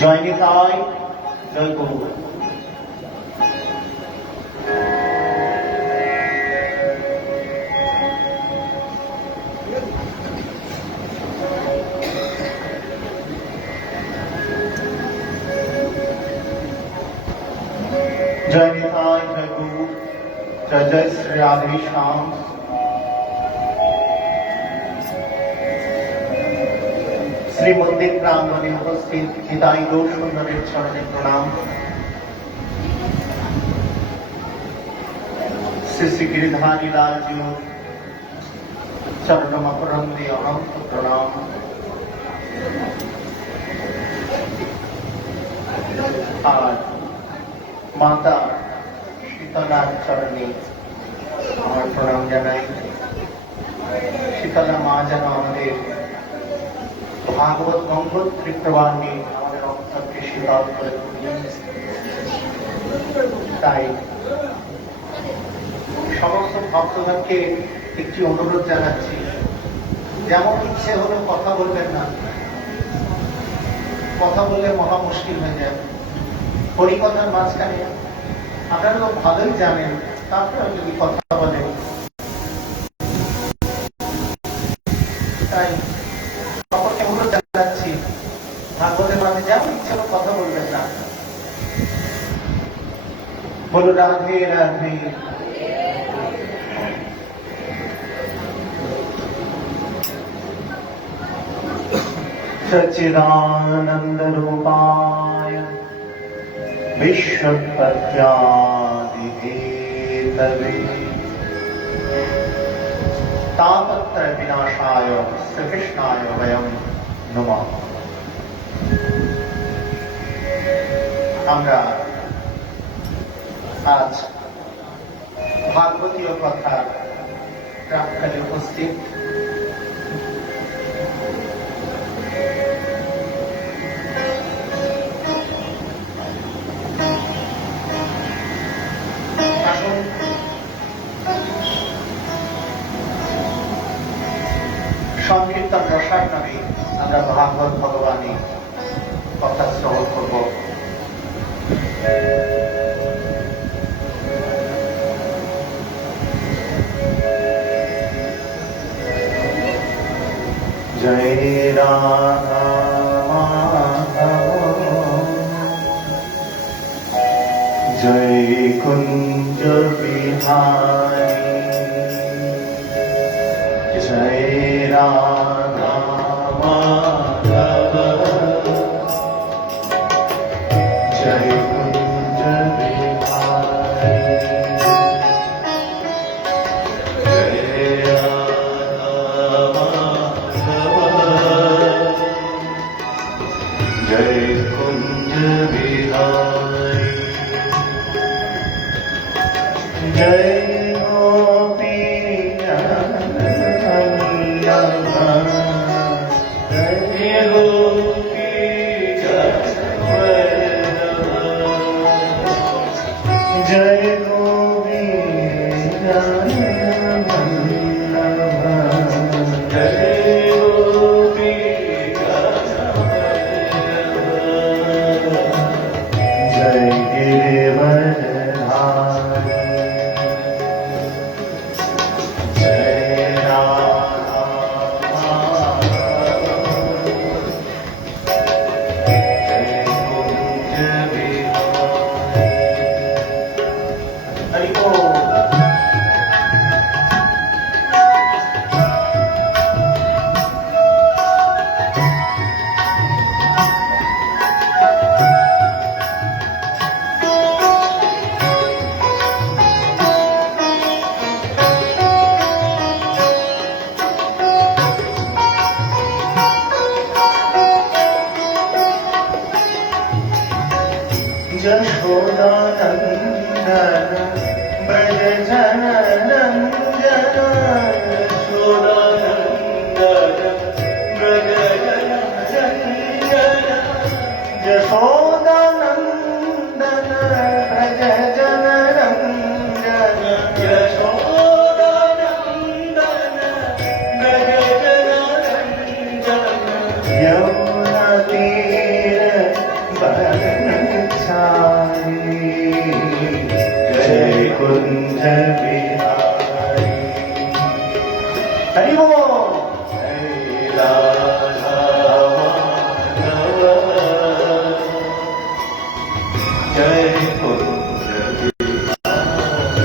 জয় নিতাই, জয় গুরু। जय जय श्री राधे श्याम। श्री मंदिर प्रांगणे उपस्थित हिताई गौर सुंदरेर चरणे प्रणाम। श्री श्री गिरिधारी लालजी चरण मकरंदे अनंत प्रणाम। आज माता शीतलार चरणे আমার প্রণাম জানাই। शीतला মা যেন আমাদের ভাগবত গঙ্গোত্রী প্রবাহে আমাদের অন্তরকে শীতল করে তুলেন। তাই সমস্ত ভক্তগণকে একটি অনুরোধ জানাচ্ছি, যেমন ইচ্ছে হলে কথা বলবেন না। কথা বললে মহা মুশকিল হয়ে যায়। হরিকথার মাঝখানে আপনারা তো ভালোই জানেন, তারপরে যদি কথা বলেন, তাই সকলকে অনুরোধ জানাচ্ছি ভাগবতের মাঝে যেমন ইচ্ছে হলে কথা বলবেন না। বলো রাধে রাধে। सच्चिदानंद रूपाय विश्वोत्पत्त्यादिहेतवे तापत्रय विनाशाय श्रीकृष्णाय वयं नमः। আমরা আজ ভাগবতীয় কথা প্রাক্কালে উপস্থিত। সংকীর্তন রসার নামে আমরা ভাগবত ভগবানের কথা শ্রবণ করব। জয় রাধা জয় কুঞ্জ বিহারী जय राधा माधव जय कुंज बिहारी जय राधा माधव जय कुंज बिहारी जय यशोदानंदन ब्रज जननंदन यशोदानंदन ब्रज जननंदन यशोदानंदन ब्रज जननंदन यशोदानंदन ब्रज जननंदन यमुना तीर जय कुंज बिहारी हरि बोल। जय राधा माधव जय कुंज बिहारी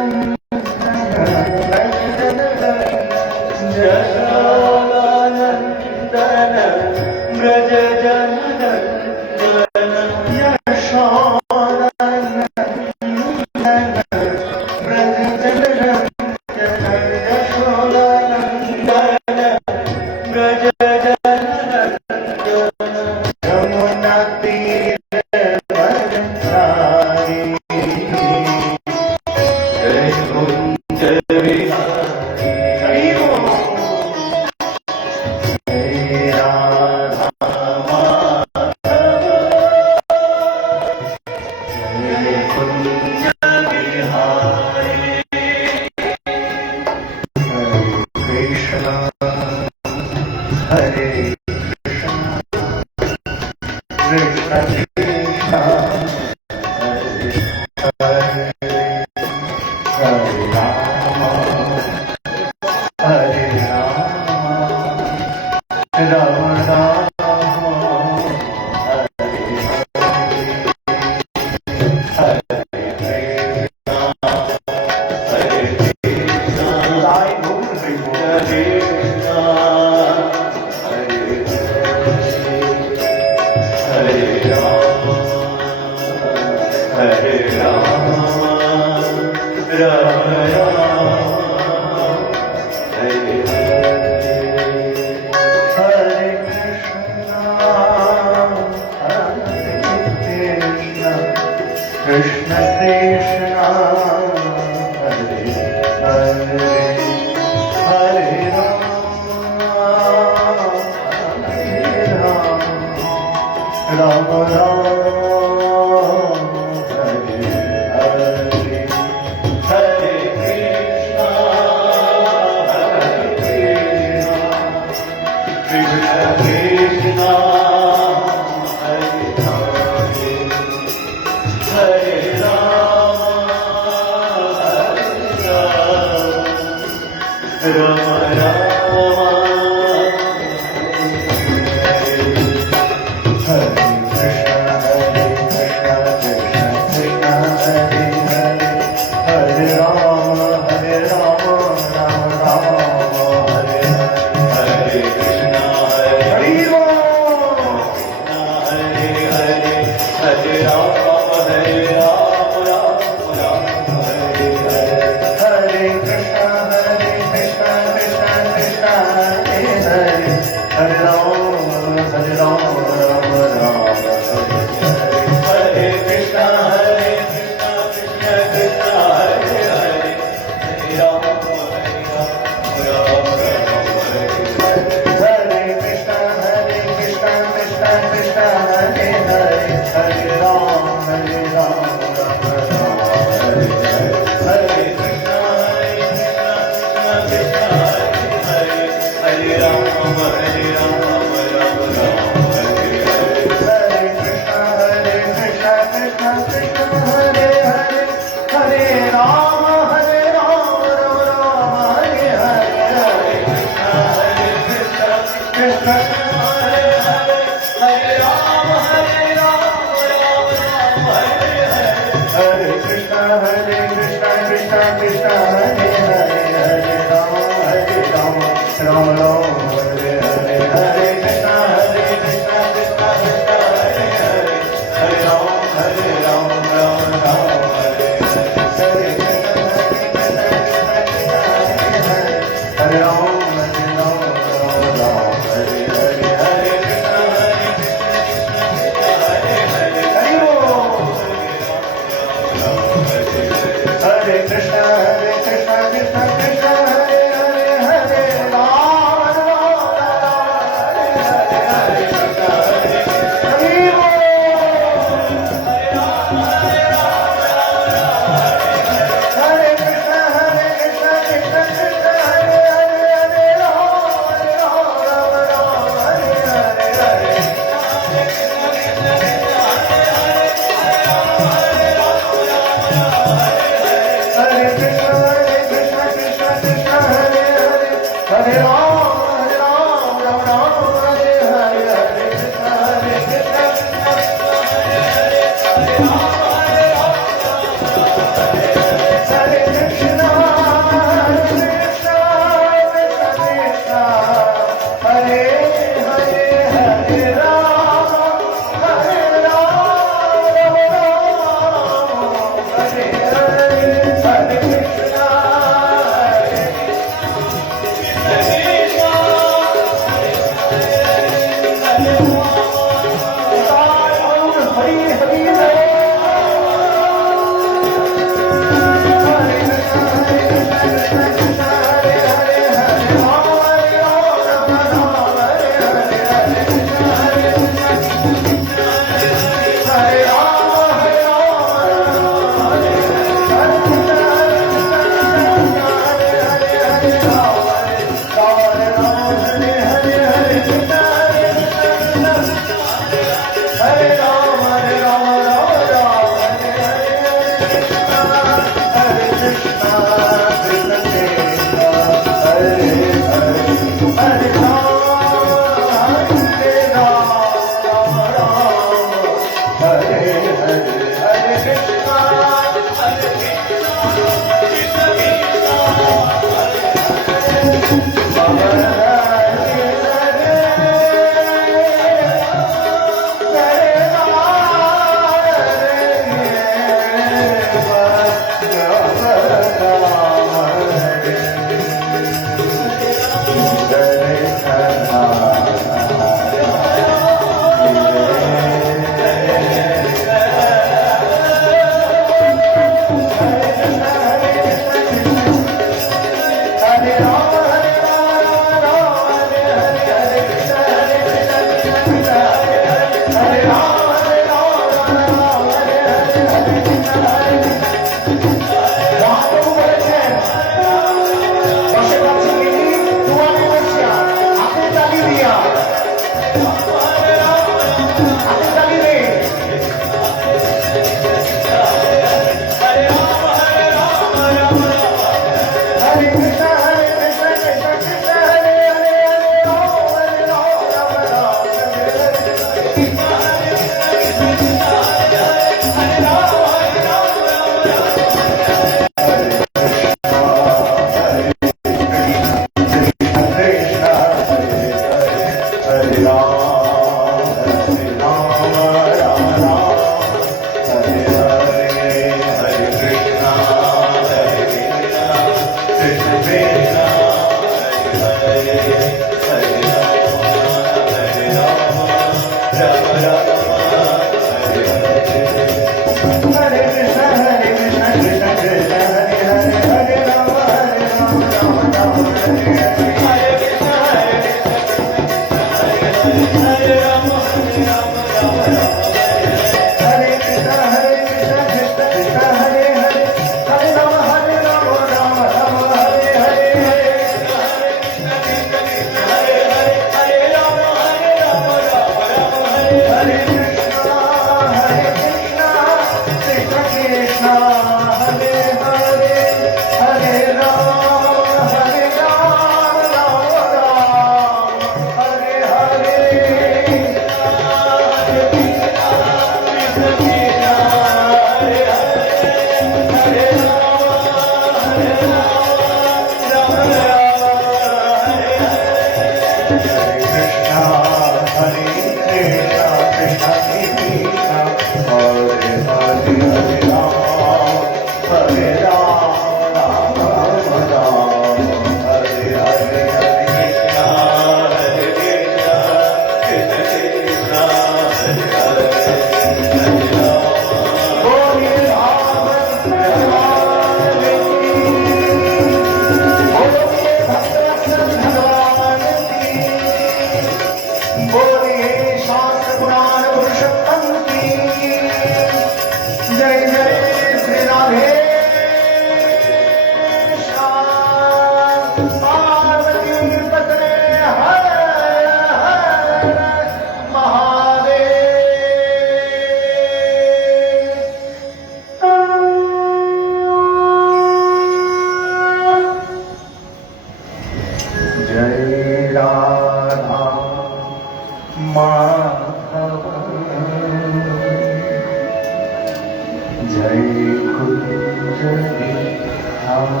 जय कुंज बिहारी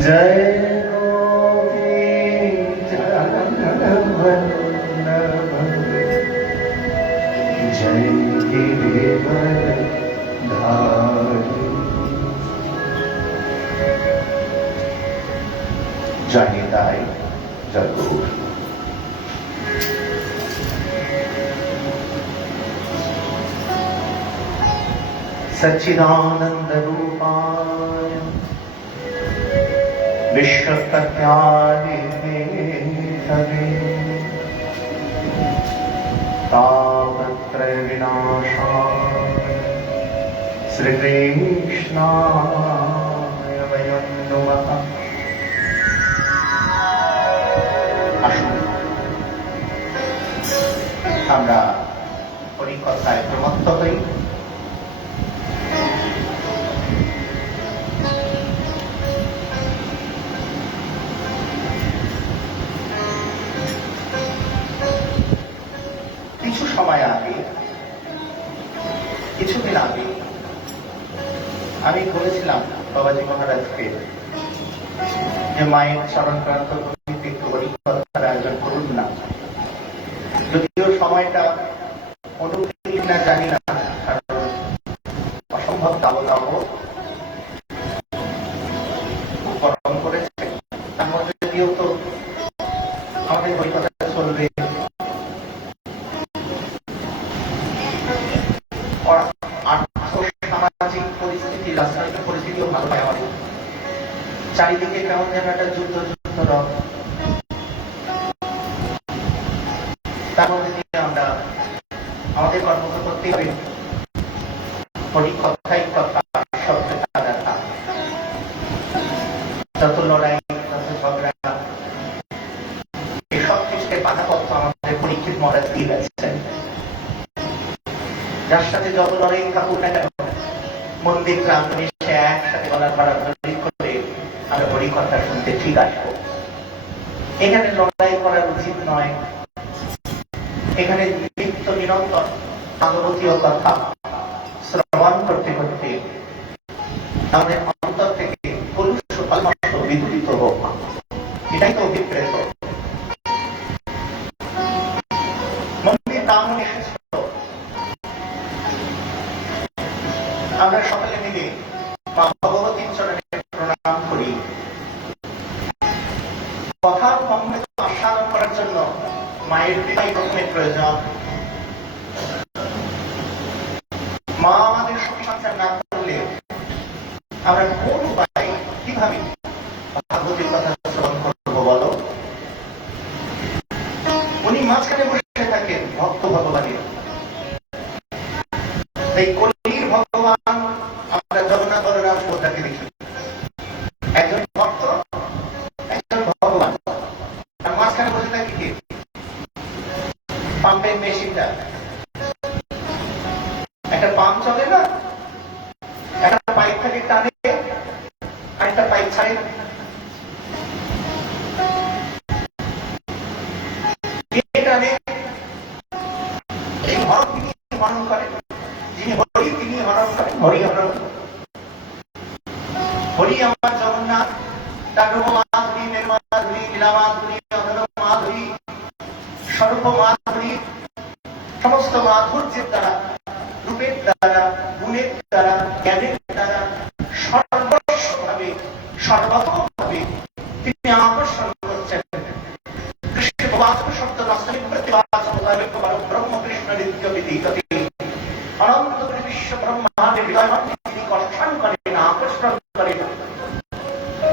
जय गोपी वल्लभ जय गिरिवरधारी जय निताय जय गुरु सच्चिदानंद रूपाय विश्व कल्याणे तापत्रय विनाशाय श्री कृष्णाय वयं नुमः। আসুন আমরা হরিকথায় প্রমত্ত হই। কিছু সময় আগে, কিছুদিন আগে আমি বলেছিলাম বাবাজি মহারাজকে যে মায়ের চরণক্রান্ত ভূমিতে হরিকথার আয়োজন করুন না। যদিও সময়টা অনুকূল না জানি না, কারণ অসম্ভব দাবদাহ গরম করেছে, তার মধ্যে দিয়েও তো আমাদের হরিকথা চলবে। সামাজিক পরিস্থিতি, রাজনৈতিক পরিস্থিতিও ভালো হয় আমাদের। চারিদিকে কেমন যেন একটা যুদ্ধ যুদ্ধ রব, তার মধ্যে দিয়ে আমরা আমাদের কর্ম করতে হবে। হরিকথাই কথা, শব্দে তাদের যত লড়াই, যত ঝগড়া, এসব কিছুকে বাধাপত্র আমাদের পরীক্ষিত মহারাজ দিয়ে গেছেন। যার সাথে যত লড়াই থাকুক না কেন, মন্দির প্রাঙ্গণে সে একসাথে গলার বাড়াবাড়ি করে আমরা হরিকথা শুনতে ঠিক আসবো। এখানে লড়াই করা উচিত নয়। এখানে নিত্য নিরন্তর ভাগবতীয় কথা শ্রবণ করতে করতে আমাদের অন্তর থেকে কলুষ কলমশ বিদূরিত হোক, এটাই তো অভিপ্রেত। মন্দির প্রাঙ্গণে এসেছিল, আমরা সকলে মিলে মা ভগবতীর চরণে প্রণাম করি। কথার অমৃত আস্বাদন করার জন্য মায়ের কৃপাই প্রথমে প্রয়োজন। মা আমাদের সুখী সংসার না করলে আমরা কোন উপায়, কিভাবে ভাগবতীর কথা শ্রবণ করবো বলো? উনি মাঝখানে বসে থাকেন ভক্ত ভগবানের। এই কলির ভগবান আমরা জগন্নাথ বলরাম সুভদ্রাকে দেখি, একজন ভক্ত, একজন ভগবান। আর মাঝখানে বসে থাকি কে? পাম্পের মেশিনটা। একটা পাম্প চলে না, একটা পাইপ থেকে টানে, আরেকটা পাইপ ছাড়ে না। কে টানে? এই হরণ তিনি হরণ করেন, যিনি হরি তিনি হরণ করেন। হরি হরণ, হরি আমার জগন্নাথ, তার রূপ মাধুরী, মেরু মাধুরী, লীলা মাধুরী, অধর মাধুরী, স্বরূপ মাধুরী, সমস্ত মাধুর্যের দ্বারা, রূপের দ্বারা, গুণের দ্বারা, জ্ঞানের দ্বারা সর্বস্বভাবে, সর্বতভাবে তিনি আকর্ষণ করছেন। কৃষ্ণ শব্দ বাস্তবিক ব্রহ্ম কৃষ্ণ অনন্ত বিশ্ব ব্রহ্মাণ্ডের হৃদয় তিনি কর্ষণ করেন, আকর্ষণ করেন।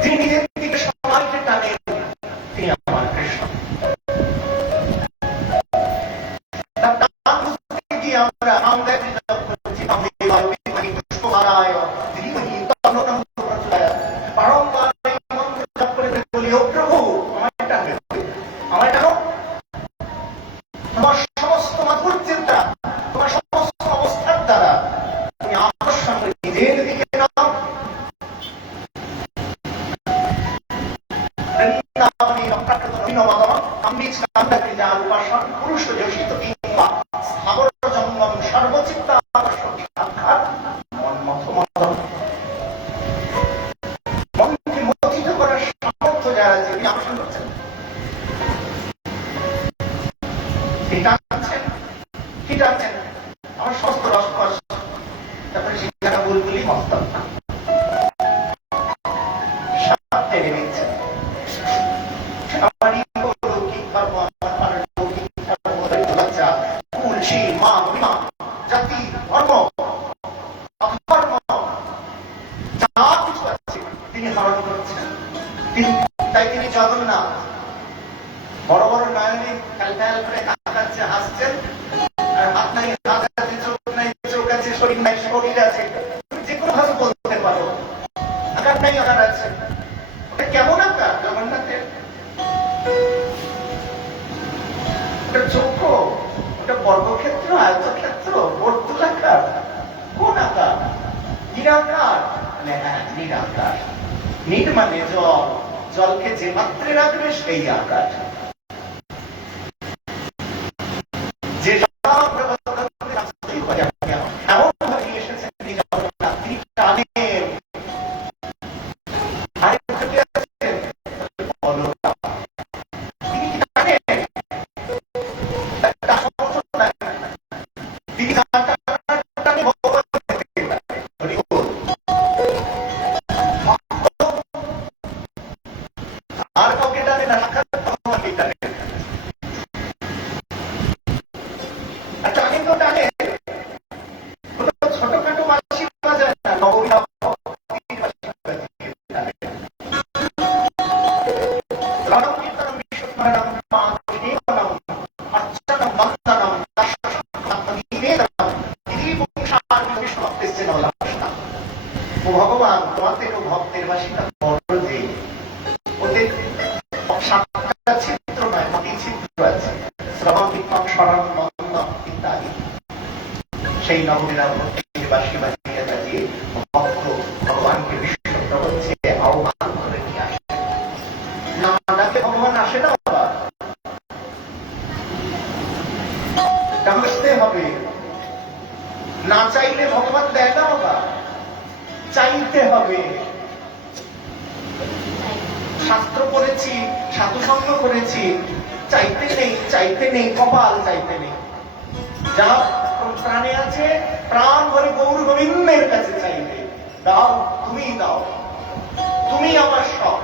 তিনি নিজের দিকে সবাইকে টানেন, তিনি আমার কৃষ্ণ। আমরা সমস্ত মাধুর্যের দ্বারা, তোমার সমস্ত অবস্থার দ্বারা তুমি আকর্ষণ করে নিজের দিকে নাও। পুরুষ যোষিত কিংবা সাগর জঙ্গম সর্ব বর্ণ, জাতি, ধর্ম, অধর্ম যা কিছু আছে তিনি হরণ করছেন। তাই তিনি জগন্নাথ। বড় বড় নয়নে ফ্যাল করে তাকাচ্ছে, হাসছেন, আর হাত নাই হাত আছে, চোখ নাই চোখ আছে, শরীর নাই শরীর আছে, যে কোনো ভাবে বলতে পারো। আকার নাই আকার আছে। ওটা কেমন আকার জগন্নাথের? ওটা চক্ষু, ওটা বর্গক্ষেত্র, আয়তক্ষেত্র, বর্তুলাকার, কোন আকার? নিরাকার। হ্যাঁ, নিরাকার। নির মানে জল, জলকে যে মাত্রে রাখবে সেই আকার। যে এমন ভাবে এসেছেন তিনি জগন্নাথ, তিনি টানেন। আর কাউকে টানে না, ভগবানকে টানে। টানে তো টানে, ছোটখাটো মাসি পাওয়া যায় না, নবমী ভগবান তোমাদের ভক্তের বাসিটা বড়, যে ওদের সাতটা চিত্র নয়, নটি চিত্র আছে, শ্রবণ কীর্তন স্মরণ নন্দন ইত্যাদি। সেই নবমীরা বাসী বাজিয়ে বাজিয়ে ভক্ত ভগবানকে বিশুদ্ধ হচ্ছে, আহ্বান করে নিয়ে আসে। না ডাকে ভগবান আসে না বাবা, ডাকতে হবে। না চাইলে ভগবান দেয় না বাবা, চাইতে হবে। শাস্ত্র পড়েছি, সাধুসঙ্গ করেছি, চাইতে নেই, চাইতে নেই, কপাল চাইতে নেই। যা প্রাণে আছে প্রাণ ভরে গৌর গোবিন্দের কাছে চাইবে, দাও, তুমি দাও, তুমি আমার সব।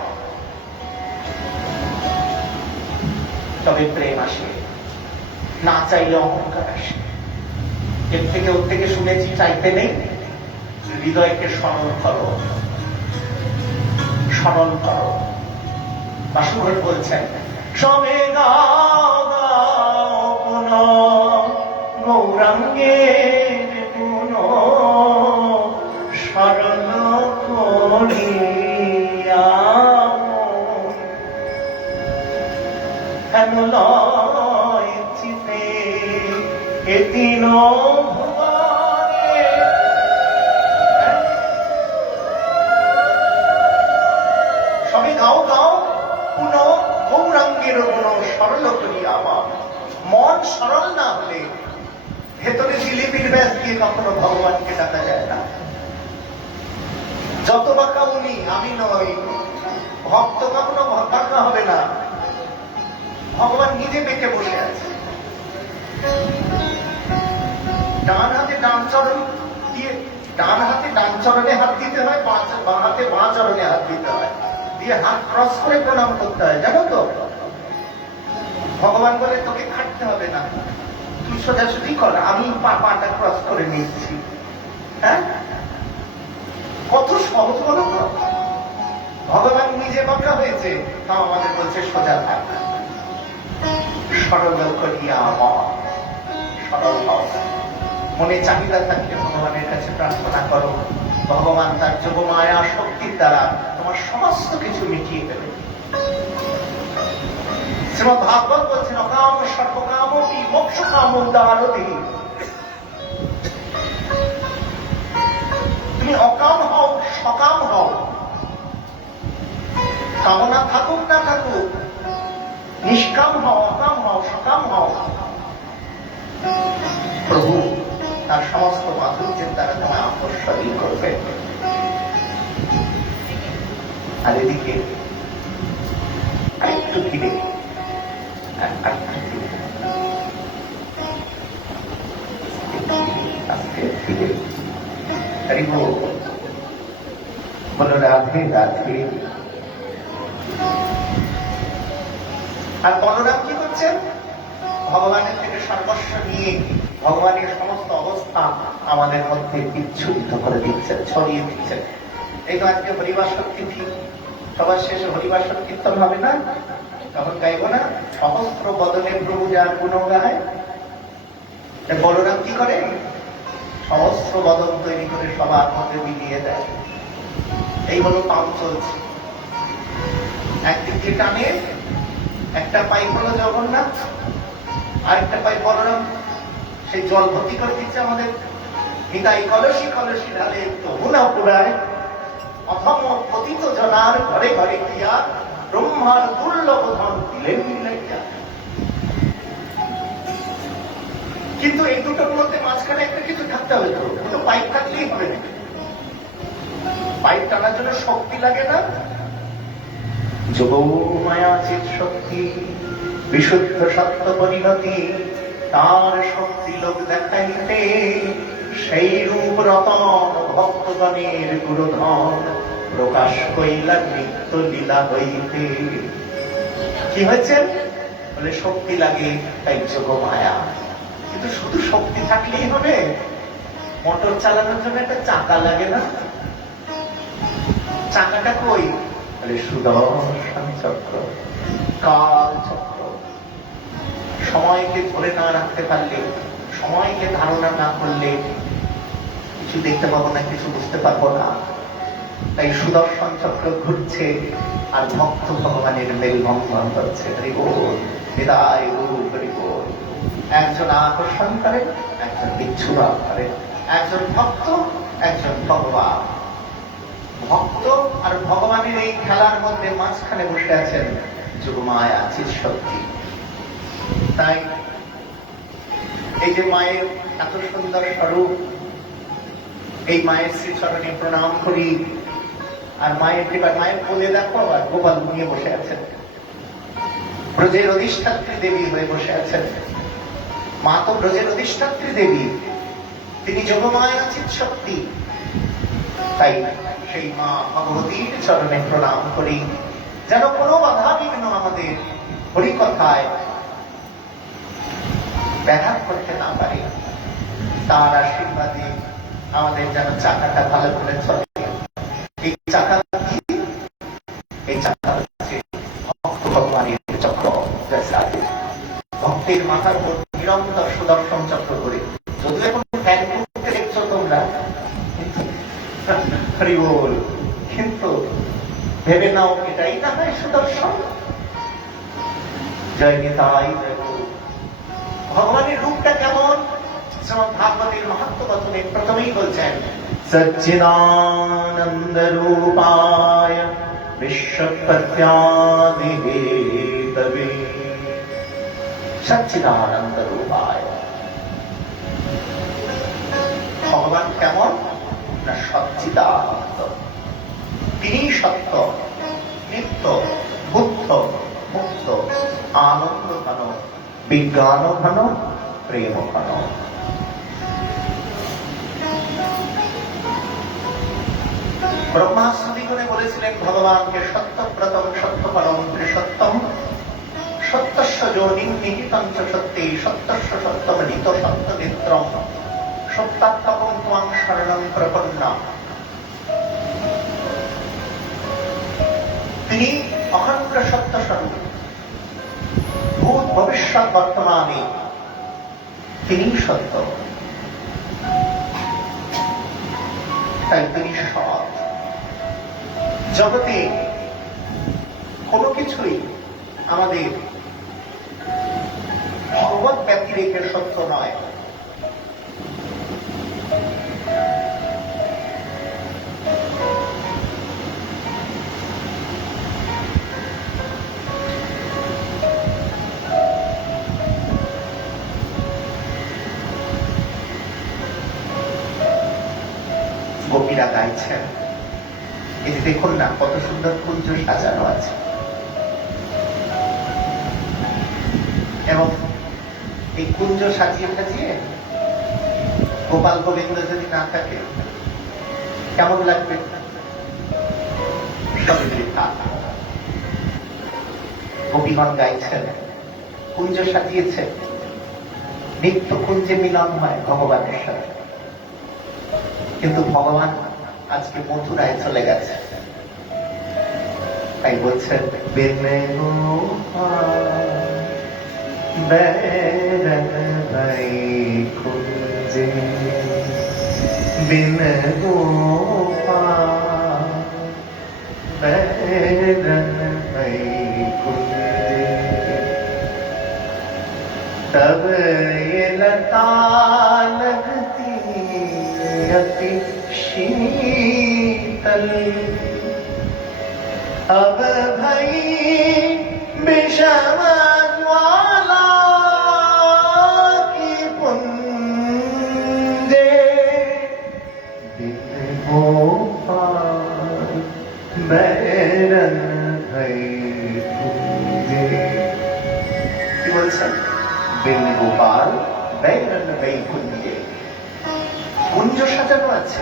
তবে প্রেম আসে, না চাইলে অহংকার আসে। এর থেকে ওর থেকে শুনেছি চাইতে নেই, হৃদয়কে সরল করো, সরল করো। বাসুঘর বলছেন, সবে গাও গাও পুন গৌরাঙ্গের পুন সরল করিয়া হেন লয় চিতে এ তিন গৌরাঙ্গের গুণ সরল করিয়া আমার। মন সরল না হলে ভেতরে জিলিপির ব্যাস দিয়ে কখনো ভগবানকে ডাকা যায় না। যত বাঁকা উনি, আমি নই। ভক্ত কখনো বাঁকা হবে না, ভগবান নিজে বেঁকে বসে আছে। ডান হাতে ডান চরণ দিয়ে, ডান হাতে ডান চরণে হাত দিতে হয়, বাঁ হাতে বাঁ চরণে হাত দিতে হয়, দিয়ে হাত ক্রস করে প্রণাম করতে হয়, জানো তো? ভগবান বলে তোকে খাটতে হবে না, তুই সোজাসুজি কর, আমি পাটা ক্রস করে নিচ্ছি। হ্যাঁ, কত সহজ বলো তো? ভগবান নিজে বাঁকা হয়েছে, তাও আমাদের বলছে সোজা থাক, সরল করিয়া মন, সরল হও। মনে চাহিদা থাকলে ভগবানের কাছে প্রার্থনা করো, ভগবান তার যোগমায়া শক্তির দ্বারা তোমার সমস্ত কিছু মিটিয়ে দেবে। শ্রীমদ্ ভাগবত বলছেন, অকাম সর্বকামপি মোক্ষ কামং দারতি। তুমি অকাম হও, সকাম হও, কামনা থাকুক না থাকুক, নিষ্কাম হও, অকাম হও, সকাম হও, প্রভু তার সমস্ত মাধুর্যের দ্বারা তোমায় আকর্ষণ করবে। আর এদিকে একটু ফিরে, ফিরে বলো রাধে রাধে। আর বলরাম কি করছেন? ভগবানের থেকে সর্বস্ব নিয়ে ভগবানের সমস্ত অবস্থা আমাদের মধ্যে বিচ্ছুরিত করে দিচ্ছেন, ছড়িয়ে দিচ্ছেন। এই তো আজকে হরিবাসর তিথি, সবার শেষে হরিবাসর কীর্তন হবে না? তখন গাইব না, সহস্র বদনে প্রভু যার গুণ গায়। বলরাম কি করে? সহস্র বদন তৈরি করে সবার মধ্যে মিলিয়ে দেয়। এই হলো পাম চলছে, একদিক দিয়ে টানে, একটা পাই হলো জগন্নাথ, আরেকটা পাই বলরাম, সেই জল ভর্তি করে দিচ্ছে আমাদের নিতাই কলসি কলসি ঢালে তবু না পুরায়, অথম পতিত জনার ঘরে ঘরে গিয়া ব্রহ্মার দুর্লভ ধন দিলেন মিলাইয়া। কিন্তু এই দুটোর মধ্যে মাঝখানে একটা কিছু থাকতে হবে, তো পাইপ থাকলেই হবে না। পাইপ টানার জন্য শক্তি লাগে না? যোগ মায়া চিৎ শক্তি বিশুদ্ধ সত্য পরিণতি, তার শক্তি লোক দেখাইতে সেই রূপ রতন ভক্তগণের গুরুধন প্রকাশ কইলা নিত্য লীলা হইতে। কি হয়েছে? বলে শক্তি লাগে, তাই যোগ মায়া। কিন্তু শুধু শক্তি থাকলেই হবে? মোটর চালানোর জন্য একটা চাকা লাগে না? চাকাটা কই? বলে সুদর্শন চক্র, কাল চক্র। সময়কে ধরে না রাখতে পারলে, সময়কে ধারণা না করলে কিছু দেখতে পাবো না, কিছু বুঝতে পারবো না। তাই সুদর্শন চক্র ঘুরছে আর ভক্ত ভগবানের মেলবন্ধন হচ্ছে। হরি বল, বিদায় গুরু, হরি বল। একজন আকর্ষণ করেন, একজন বিচ্ছুরণ করেন, একজন ভক্ত, একজন ভগবান। ভক্ত আর ভগবানের এই খেলার মধ্যে মাঝখানে বসে আছেন যোগমায়া চিৎ শক্তি। তাই এই যে মায়ের এত সুন্দর স্বরূপ, এই মায়ের শ্রীচরণে প্রণাম করি। আর মায়ের কৃপায়, মায়ের কোলে দেখো আর গোপাল নিয়ে বসে আছেন, ব্রজের অধিষ্ঠাত্রী দেবী হয়ে বসে আছেন। মা তো ব্রজের অধিষ্ঠাত্রী দেবী, তিনি যোগমায়া চিৎ শক্তি। তাই সেই মা ভগবতীর চরণে প্রণাম করি, যেন কোনো বাধা বিঘ্ন আমাদের হরিকথায় ব্যাঘাত করতে না পারে। তার আশীর্বাদে আমাদের যেন চাকাটা ভালো করে চলে। এই চাকা কি? এই চাকা হচ্ছে ভক্ত ভগবানের চক্র। ভক্তের মাথার উপর নিরন্তর সুদর্শন চক্র করে, যদিও এখন ফ্যান করতে দেখছো তোমরা, হরি বল, কিন্তু ভেবে নাও এটাই না হয় সুদর্শন। জয় নিতাই, জয় গুরু। ভগবানের রূপটা কেমন? শ্রীমদ্ ভাগবতের মাহাত্ম্য বচনে প্রথমেই বলছেন সচ্চিদানন্দ রূপায় বিশ্বপত্যাদিহেতবে। সচ্চিদানন্দ রূপায় ভগবান কেমন না? সচ্চিদানন্দ। তিনি সত্য, নিত্য, বুদ্ধ, মুক্ত, আনন্দ ঘন, বিজ্ঞান ঘন, প্রেম ঘন। ব্রহ্মাস্ত্রী করে বলেছিলেন ভগবানকে সত্যব্রতম সত্যপরম পুরুষোত্তম সত্যস্য যোনিং নিহিতং চ সত্যে সত্যস্য সত্যম নিত সত্যনেত্রম সত্যাত্মকং ত্বং শরণং প্রপন্না। তিনি অখণ্ড সত্য স্বরূপ, ভূত ভবিষ্যৎ বর্তমানে তিনি সত্য। তাই তিনি সৎ। জগতে কোনো কিছুই আমাদের ভগবত ব্যক্তি রেখে সত্য নয়। গোপীরা গাইছেন, এই দেখুন না কত সুন্দর কুঞ্জ সাজানো আছে। এবং এই কুঞ্জ সাজিয়ে সাজিয়ে গোপাল গোবিন্দ যদি না থাকে কেমন লাগবে? গোপীগণ গাইছেন, কুঞ্জ সাজিয়েছে, নিত্য কুঞ্জে মিলন হয় ভগবানের সাথে, কিন্তু ভগবান আজকে মথুরায় চলে গেছে। তাই বলছেন বিনে बैरन भई कुंजे बिन गोपाल बैरन भई कुंजे तब ये लता लगती अति शीतल अब भई विषम ज्वाला की पुंजे बिन गोपाल बैरन भई कुंजे। কি বলছেন? বিন গোপাল बैरन भई कुंजे। কুঞ্জ সাজানো আছে,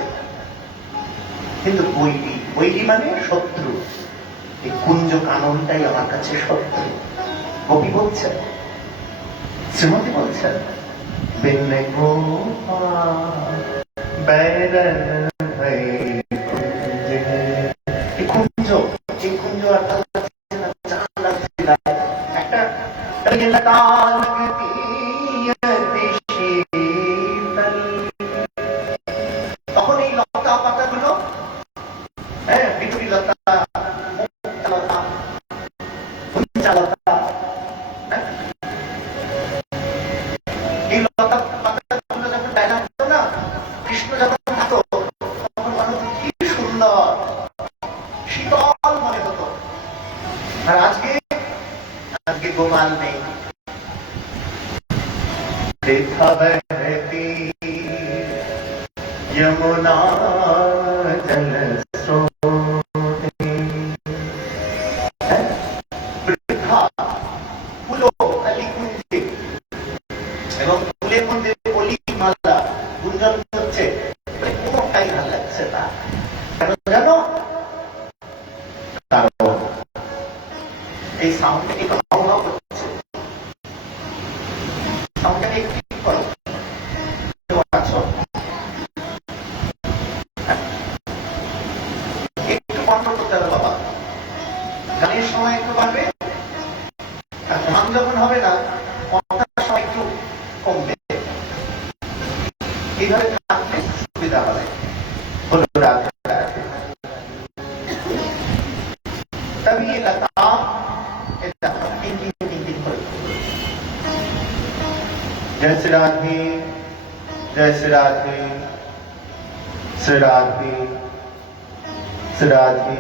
কিন্তু বৈরী, বৈরী মানে শত্রু। এই কুঞ্জ কাননটাই আমার কাছে শত্রু। কবি বলছেন, শ্রীমতী বলছেন বিন গোপাল बैरन भई कुंजे। এই কুঞ্জ, এই কুঞ্জ আর ভালো লাগছে না, জান লাগছে না। একটা লতা লগতি অতি শীতল, তখন এই লতা পাতাগুলো, হ্যাঁ, বিটুরি লতা, লতা, লতা, এই লতা পাতাগুলো যখন দেখা হতো না, কৃষ্ণ যখন থাকতো, তখন মনে হতো কি সুন্দর, শীতল মনে হতো। আর আজকে, আজকে গোমাল নেই। देखा बहती यमुना जल स्रोते, বৃথা ফুলো আলি কুঞ্জে, এবং ফুলের মধ্যে অলি মালা গুঞ্জন হচ্ছে, কোনটাই ভালো লাগছে না। কেন জানো? কারণ এই সাউন্ডে একটু হাওয়া হচ্ছে, সাউন্ডটাকে একটু ঠিক করো। একটু কন্ট্রোল করতে হবে বাবা, গানের সময় একটু বাড়বে, আর গান যখন হবে না কথার সময় একটু কমবে। এইভাবে থাকলে সুবিধা হবে। तभी ये लता जय श्री राधे, जय श्री राधे, श्री राधे, श्री राधे,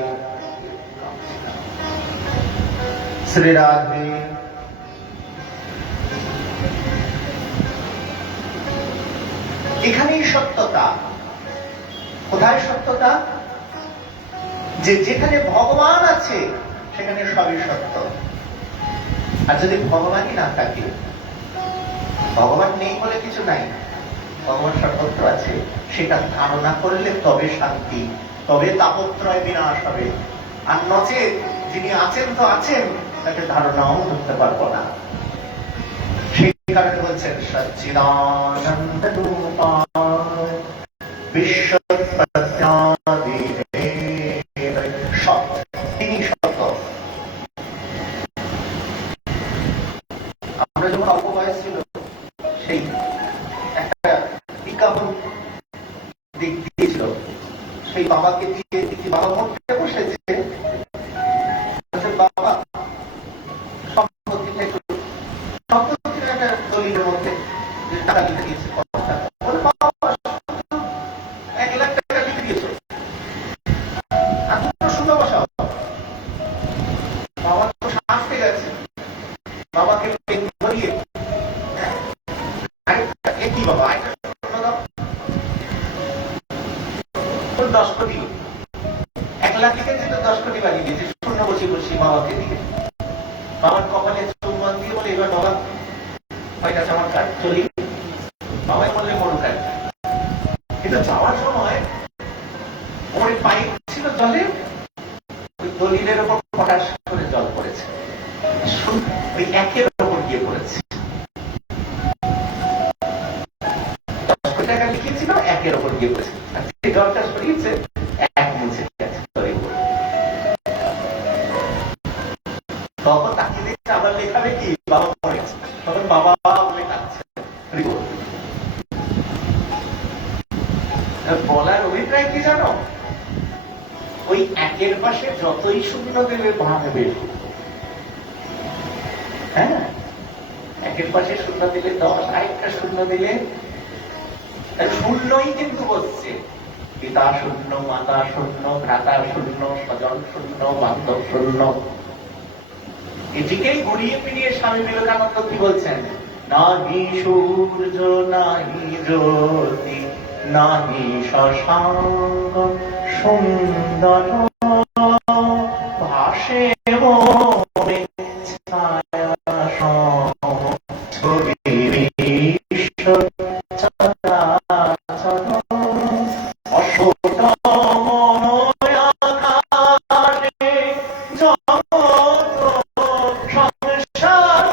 श्री राधे। এখানেই সত্যতা। কোথায় সত্যতা? যে যেখানে ভগবান আছে সেখানে সবই সত্য। আর যদি ভগবানই না থাকে, ভগবান নেই বলে কিছু নাই, ভগবান সর্বত্র আছে, সেটা ধারণা করলে তবে শান্তি, তবে তাপত্রয় বিনাশ হবে। আর নচেত যিনি আছেন তো আছেন, তাকে ধারণাও করতে পারবো না। সেই কারণে বলছেন সচ্চিদানন্দ রূপায় বিশ্ব তিনি সত্য। আমরা যখন অল্প বয়স ছিল, সেই একটা বিজ্ঞাপন দিয়েছিল, সেই বাবাকে দিয়ে বাবা মরতে বসেছে, বাবা সম্পত্তি থেকে একটা দলিলের মধ্যে টাকা লিখে দিয়েছে, 1 লাখ টাকা লিখে দিয়েছে। সুন্দর বসা বাবা তো শাস্তে গেছে, বাবাকে ধরিয়ে কি বাবা 10 কোটি, 1 লাখ লিখে দিতে 10 কোটি বানিয়ে দিয়েছে, শূন্য বসে বসে বাবাকে দিয়ে। বাবার কপালে চুম্বন দিয়ে বলে, এবার বাবা হয়টা চমৎকার চলি, বাবাই বললে মরুকার। কিন্তু যাওয়ার সময় ওর পাইপ ছিল জলে, ওই দলিলের উপর পটাশ করে জল পড়েছে, ওই একের উপর গিয়ে পড়েছে। শিখিয়েছিল একের ওপর গিয়ে বলেছে, আর যে জলটা সরিয়েছে এক মুছে গেছে। তখন তাকে দেখছে আবার লেখাবে কি বাবা মরে গেছে, তখন বাবা বলে কাঁদছে। বলার অভিপ্রায় কি জানো, ওই একের পাশে যতই শূন্য দেবে ভাঙবে। হ্যাঁ, একের পাশে শূন্য দিলে 10, আরেকটা শূন্য দিলে শূন্যই কিন্তু বসছে। পিতা শূন্য, মাতা শূন্য, ভ্রাতা শূন্য, স্বজন শূন্য, বান্ধব শূন্য। এটিকেই ঘুরিয়ে ফিরিয়ে স্বামী বিবেকানন্দ কি বলছেন, নাহি সূর্য নাহি জ্যোতি নাহি শশাঙ্ক সুন্দর ভাসে মনে ছায়া ছবি বিশ্ব চরাচর অসুত মনয় আকাশে জগৎ সংসার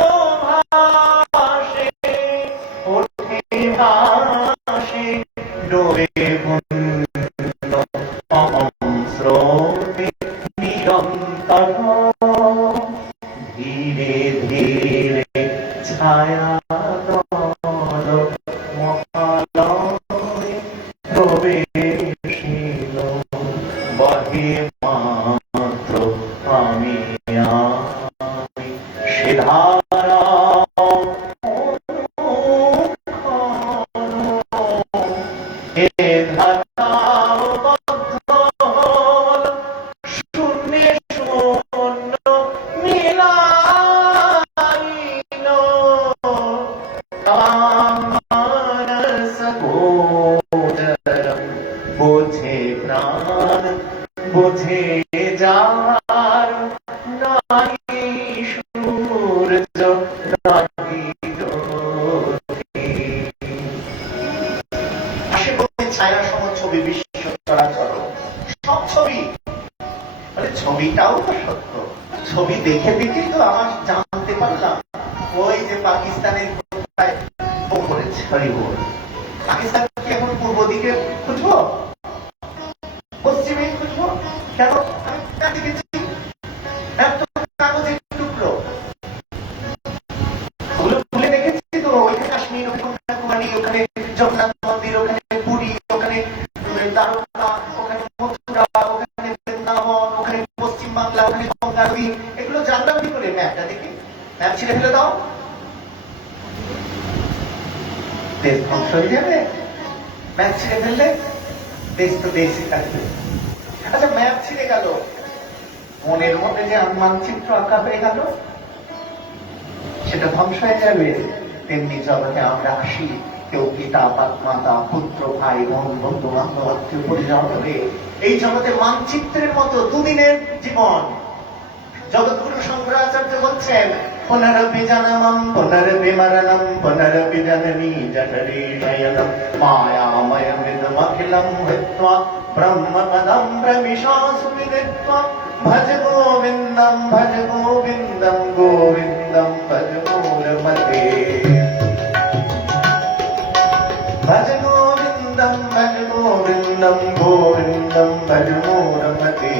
ভাসে ওঠে ভাসে ডোবে পূর্ণ অহং স্রোতে নিরন্তর ধীরে ধীরে ছায়া দল মহালয়ে প্রবেশিল বহে মাত্র আমি সে ধারা এ ধারা শূন্য শূন্য মিলাইল মানস গোচরম বোঝে প্রাণ বোঝে যার নাহি সূর্য নাহি জ্যোতি। আসে বলতে ছায়া সম ছবি বিশ্ব চরাচর, সব ছবি মানে ছবিটাও তো সত্য। ছবি দেখে দেখেই তো আমার জানতে পারলাম ওই যে পাকিস্তানের কোথায় বোম করেছে। হরিবোল, পাকিস্তান কি এখন পূর্ব দিকে খুঁজবো, পশ্চিমে খুঁজবো? কেন? আমি দেখেছি এত কাগজের টুকরো, ওগুলো খুলে দেখেছি তো। ওইখানে কাশ্মীর, ওখানে কন্যাকুমারী, ওখানে জগন্নাথ মন্দির, ওখানে পুরী, ওখানে দ্বারকা, ওখানে মথুরা, ওখানে বৃন্দাবন, ওখানে পশ্চিম বাংলা, ওখানে গঙ্গা নদী। এগুলো জানলাম কি করে? ম্যাপটা দেখে। ম্যাপ ছিঁড়ে ফেলে দাও, দেশ ধ্বংস হয়ে যাবে। ম্যাপ ছিঁড়ে ফেললে দেশ তো দেশই থাকবে। আচ্ছা, ম্যাপ ছিঁড়ে গেল, মনের মধ্যে যে মানচিত্র আঁকা হয়ে গেল সেটা ধ্বংস হয়ে যাবে। তেমনি জগতে আমরা আসি, কেউ পিতা মাতা পুত্র ভাই বোন বন্ধু বান্ধব আত্মীয় পরিজন হবে। এই জগতে মানচিত্রের মতো দুদিনের জীবন। জগৎগুরু শঙ্করাচার্য বলছেন, পুনরপি জনমম পুনরপি মরণম পুনরপি জননী জঠরে শয়নম মায়াময়মৃতমখিলম হিত্বা ব্রহ্মপদম প্রবিশাসু বিদিত্বা ভজ গোবিন্দম গোবিন্দম ভজ মূঢ়মতে। ভজ গোবিন্দম গোবিন্দম ভজ মূঢ়মতে।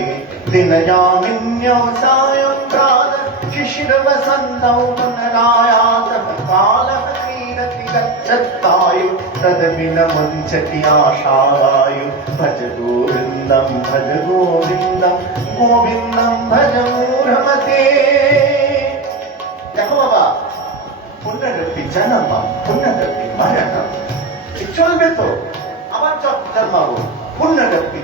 दिनयामिन्यौ सायं प्रातः शिशिरवसन्तौ पुनरायातः कालः क्रीडति गच्छत्तायु तदपि न मुञ्चति आशावायु। भज गोविन्दं गोविन्दं भज मूढमते। देखो बाबा, पुनरपि जन्मं पुनरपि मरणं चलবে তো, আবার জন্মাবো, পুনরপি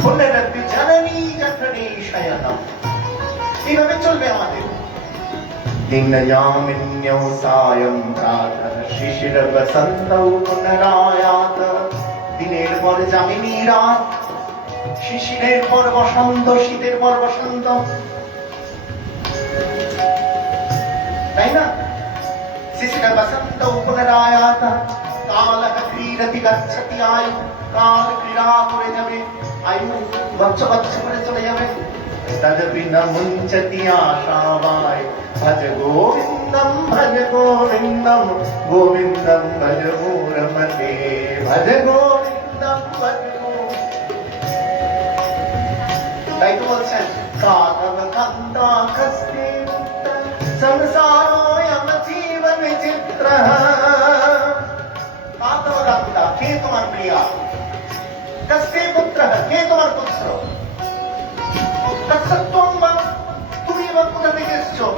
পুনরপি জননী জঠরে শয়নম। এইভাবে চলবে আমাদের। দিনয়ামিন্যৌ সায়ং প্রাতঃ শিশির বসন্তৌ পুনরায়াতঃ। দিনের পর যামিনী রাত, শিশিরের পর বসন্ত, শীতের পর বসন্ত, তাই না? শিশির বসন্তৌ পুনরায়াতঃ কালঃ ক্রীড়তি গচ্ছতি আয়ু। কাল ক্রীড়া করে যাবে, আয়ু বচ্চ বচ্চ করে চলে যাবে। তদপি ন মুঞ্চতি আশাবায়। ভজ গোবিন্দ গোবিন্দম ভজ গোবিন্দম গোবিন্দম ভজ মুরমতে ভজ গোবিন্দম ভজ তাই তো বলছেন কারণ কান্তা কস্তে সংসারোয়ম জীবন চিত্র কাতর কান্তা কে তোমার প্রিয়া কস্তে পুত্র কে তোমার পুত্র তৎসত্ত্বম বা তুমি এবার কোথা থেকে এসছো